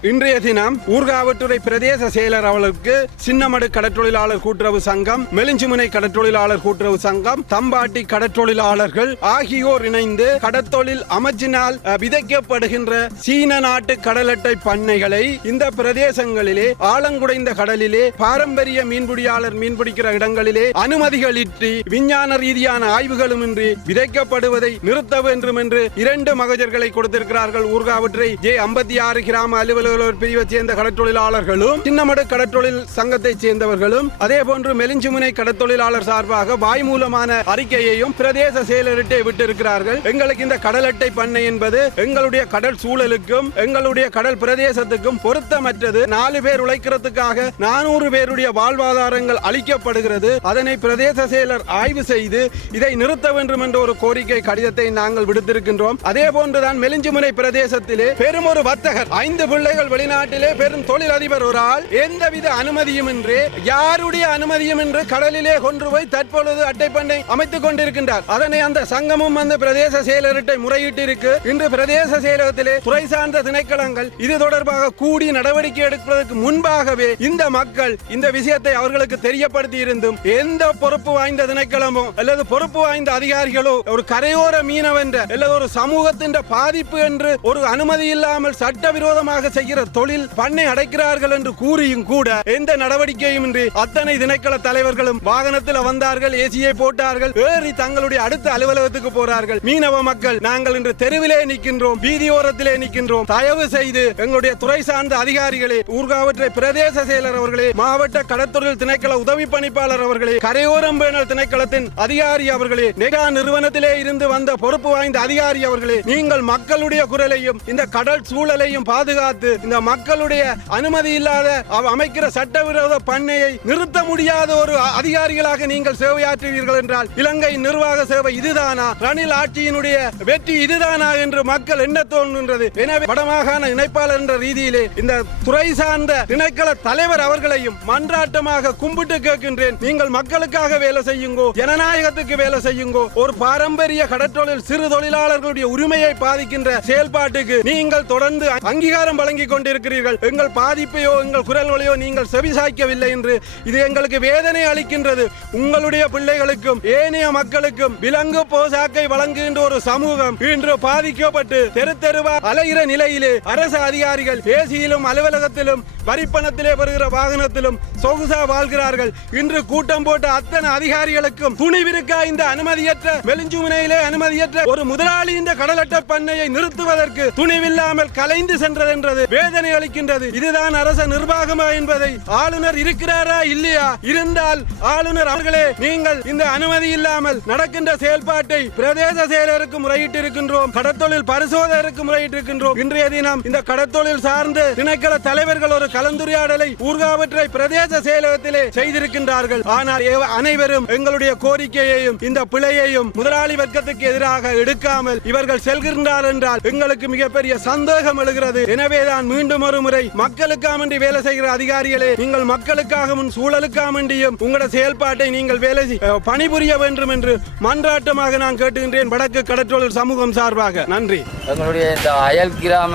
இன்றைய தினம் ஊர்காவட்டுறை பிரதேச செயலர் அவர்களுக்கு சின்னமடு கடற்றொழிலாளர் கூட்டுறவு சங்கம் மெலிஞ்சுமுனை கடற்றொழிலாளர் கூட்டுறவு சங்கம் தம்பாட்டி கடற்றொழிலாளர்கள் ஆகியோர் இணைந்து கடத்தொழில் அமைச்சினால் விதைக்கப்படுகின்ற சீன நாட்டு கடலட்டை பண்ணைகளை இந்த பிரதேசங்களிலே ஆழங்குடைந்த கடலிலே பாரம்பரிய மீன்பிடியாளர் மீன்பிடிக்கிற இடங்களிலே அனுமதிகளின்றி விஞ்ஞான ரீதியான ஆய்வுகளும் இன்றி விதைக்கப்படுவதை நிறுத்த வேண்டும் என்று இரண்டு மகஜர்களை கொடுத்திருக்கிறார்கள் ஊர்காவற்றை ஜே ஐம்பத்தி ஆறு கிராம அலுவலர் பிரிவை சேர்ந்த கடற்றொழிலாளர்களும் சின்னமடு கடற்றொழில் சங்கத்தை சேர்ந்தவர்களும் அதே போன்று மெலிஞ்சுமுனை கடற்தொழிலாளர் சார்பாக வாய் மூலமான அறிக்கையையும் பிரதேச செயலரிட்டே விட்டிருக்கிறார்கள். எங்களுக்கு இந்த கடல் அட்டை பண்ணை என்பது எங்களுடைய கடல் சூழலுக்கும் எங்களுடைய கடல் பிரதேசத்துக்கும் பொருத்தமற்றது. நாலு பேர் உழைக்கிறதுக்காக நானூறு பேருடைய வாழ்வாதாரங்கள் அளிக்கப்படுகிறது. அதனை பிரதேச செயலர் ஆய்வு செய்து இதை நிறுத்த வேண்டும் என்ற ஒரு கோரிக்கை கடிதத்தை நாங்கள் விடுத்திருக்கின்றோம். அதே போன்றுதான் மெலிஞ்சுமுனை பிரதேசத்திலே பெரும் ஒரு வர்த்தகர் ஐந்து பிள்ளை பிள்ளைகள் வெளிநாட்டிலே பெரும் தொழில் அதிபர் ஒரு ஆள். எந்தவித அனுமதியும் இன்றி யாருடைய அனுமதியும் இன்று கடலிலே கொன்று போய் தற்பொழுது அட்டைப்பண்ணை அமைத்துக் கொண்டிருக்கின்றார். அதனை அந்த சங்கமும் அந்த பிரதேச செயலரிட்டை முறையிட்டிருக்கு. இன்று பிரதேச செயலகத்திலே துறை சார்ந்த திணைக்களங்கள் இது தொடர்பாக கூடி நடவடிக்கை எடுப்பதற்கு முன்பாகவே இந்த மக்கள் இந்த விஷயத்தை அவர்களுக்கு தெரியப்படுத்தி இருந்தும் எந்த பொறுப்பு வாய்ந்த திணைக்களமோ அல்லது பொறுப்பு வாய்ந்த அதிகாரிகளோ ஒரு கரையோர மீனவென்ற அல்லது ஒரு சமூகத்தின் பாதிப்பு என்று ஒரு அனுமதி இல்லாமல் சட்டவிரோதமாக செய்ய செய்கிற தொழில் பண்ணை அடைக்கிறார்கள் என்று கூறியும் கூட எந்த நடவடிக்கையும் இன்றி அத்தனை திணைக்கள தலைவர்களும் வாகனத்தில் வந்தார்கள் ஏசியை போட்டார்கள் ஏறி தங்களுடைய அடுத்த அலுவலகத்துக்கு போறார்கள். மீனவ மக்கள் நாங்கள் இன்று தெருவிலே நிற்கின்றோம் வீதியோரத்திலே நிற்கின்றோம். தயவு செய்து எங்களுடைய துறை சார்ந்த அதிகாரிகளே ஊர்காவற்றை பிரதேச செயலர் அவர்களே மாவட்ட கடற்தொழில் திணைக்கள உதவி பணிப்பாளர் அவர்களே கரையோரம் பேணல் திணைக்களத்தின் அதிகாரி அவர்களே நெகா நிறுவனத்திலே இருந்து வந்த பொறுப்பு வாய்ந்த அதிகாரி அவர்களே நீங்கள் மக்களுடைய குரலையும் இந்த கடல் சூழலையும் பாதுகாத்து இந்த மக்களுடைய அனுமதி இல்லாத அமைக்கிற சட்டவிரோத பண்ணையை நிறுத்த முடியாத ஒரு அதிகாரிகளாக நீங்கள் சேவையாற்றுவீர்கள் என்றால் இலங்கை நிர்வாக சேவை இதுதானா? ரணில் ஆட்சியினுடைய வெற்றி இதுதானா என்று மக்கள் என்ன தோன்றுகின்றது? எனவே வடமாகாண இணைப்பாளர் என்ற ரீதியிலே இந்த துறை சார்ந்த திணைக்கள தலைவர் அவர்களையும் மன்றாட்டமாக கும்பிட்டு கேட்கின்றேன். நீங்கள் மக்களுக்காக வேலை செய்யுங்கோ ஜனநாயகத்துக்கு வேலை செய்யுங்கோ ஒரு பாரம்பரிய கடற்றொழில் சிறு தொழிலாளர்களுடைய உரிமையை பாதிக்கின்ற செயல்பாட்டுக்கு நீங்கள் தொடர்ந்து அங்கீகாரம் வழங்கி பேசிக் கொண்டிருக்கிறீர்கள். எங்கள் பாதிப்பையோ எங்கள் குரல்களையோ நீங்கள் செவிசாய்க்கவில்லை என்று இது எங்களுக்கு வேதனை அளிக்கின்றது. உங்களுடைய பிள்ளைகளுக்கும் ஏனைய மக்களுக்கும் விலங்கு போசாக்கை வழங்குகின்ற ஒரு சமூகம் இன்று பாதிக்கப்பட்டு தெரு தெருவா அலைகிற நிலையிலே அரசு அதிகாரிகள் ஏசியிலும் அலுவலகத்திலும் வரிப்பணத்திலே வருகிற வாகனத்திலும் சொகுசா வாழ்கிறார்கள். இன்று கூட்டம் போட்ட அத்தனை அதிகாரிகளுக்கும் துணிவிருக்கா இந்த அனுமதியற்ற மெலிஞ்சுமுனையிலே அனுமதியற்ற ஒரு முதலாளி இந்த கடலட்ட பண்ணையை நிறுத்துவதற்கு துணிவில்லாமல் கலைந்து சென்றதென்றது. வேதனை அளிக்கின்றது. இதுதான் அரச நிர்வாகமா என்பதை ஆளுநர் இருக்கிறாரா இல்லையா? இருந்தால் ஆளுநர் அவர்களே நீங்கள் இந்த அனுமதி இல்லாமல் நடக்கின்ற செயல்பாட்டை பிரதேச செயலருக்கு முறையிட்டு இருக்கின்றோம் கடத்தொழில் பரிசோதகருக்கு முறையிட்டு இருக்கின்றோம் இன்றைய தினம் இந்த கடத்தொழில் சார்ந்து திணைக்கள தலைவர்கள் ஒரு கலந்துரையாடலை ஊர்காவற்றை பிரதேச செயலகத்திலே செய்திருக்கின்றார்கள். ஆனால் அனைவரும் எங்களுடைய கோரிக்கையையும் இந்த பிழையையும் முதலாளி வர்க்கத்துக்கு எதிராக எடுக்காமல் இவர்கள் செல்கின்றார் என்றால் எங்களுக்கு மிகப்பெரிய சந்தேகம் எழுகிறது. எனவேதான் மீண்டும் ஒரு முறை மக்களுக்காமன்றி வேலை செய்கிற அதிகாரிகளே நீங்கள் மக்களுக்காகவும் சூழலுக்காமண்டியும் உங்களோட செயல்பாட்டை நீங்கள் வேலை செய்- பணிபுரிய வேண்டும் என்று மன்றாட்டமாக நான் கேட்டுகின்றேன். வடக்கு கடற்றொழில் சமூகம் சார்பாக. நன்றி. எங்களுடைய இந்த அயல் கிராம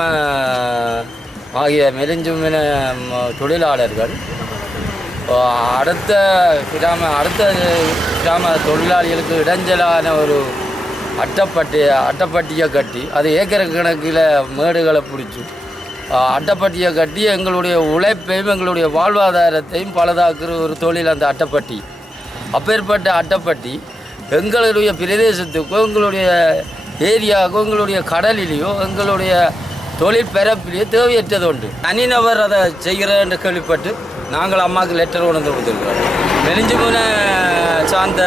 ஆகிய மெலிஞ்சும் தொழிலாளர்கள் அடுத்த கிராம அடுத்த கிராம தொழிலாளிகளுக்கு இடைஞ்சலான ஒரு அட்டப்பட்டி அட்டப்பட்டியை கட்டி அது ஏக்கர் கணக்கில் மேடுகளை பிடிச்சி அட்டைப்பட்டியை கட்டி எங்களுடைய உழைப்பையும் எங்களுடைய வாழ்வாதாரத்தையும் பலதாக்குற ஒரு தொழில் அந்த அட்டைப்பட்டி. அப்பேற்பட்ட அட்டைப்பட்டி எங்களுடைய பிரதேசத்துக்கோ எங்களுடைய ஏரியாவுக்கோ எங்களுடைய கடலிலேயோ எங்களுடைய தொழில் பிறப்பிலேயோ தேவையற்றது உண்டு தனிநபர் அதை செய்கிறேன் என்று கேள்விப்பட்டு நாங்கள் அம்மாவுக்கு லெட்டர் கொண்டு கொடுத்துருக்கிறோம். கொடுத்துருக்கிறோம் நெலிஞ்சுமுன சார்ந்த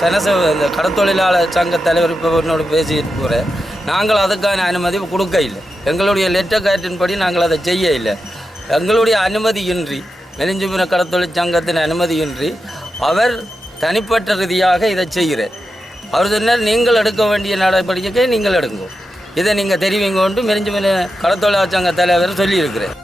சனச இந்த கடத்தொழிலாளர் சங்க தலைவர் இப்போ என்னோட பேசிட்டு போகிறேன் நாங்கள் அதுக்கான அனுமதி கொடுக்க இல்லை எங்களுடைய லெட்டர் கேட்டின்படி நாங்கள் அதை செய்ய இல்லை எங்களுடைய அனுமதியின்றி நெலிஞ்சுமுன கடத்தொழில் சங்கத்தின் அனுமதியின்றி அவர் தனிப்பட்ட ரீதியாக இதை செய்கிறார். அவர் சொன்னால் நீங்கள் எடுக்க வேண்டிய நடவடிக்கையை நீங்கள் எடுங்க. இதை நீங்கள் தெரிவிங்க கொண்டு மெரிஞ்சுமலை கடத்தொழிலாளர் சங்க தலைவர் சொல்லியிருக்கிறேன்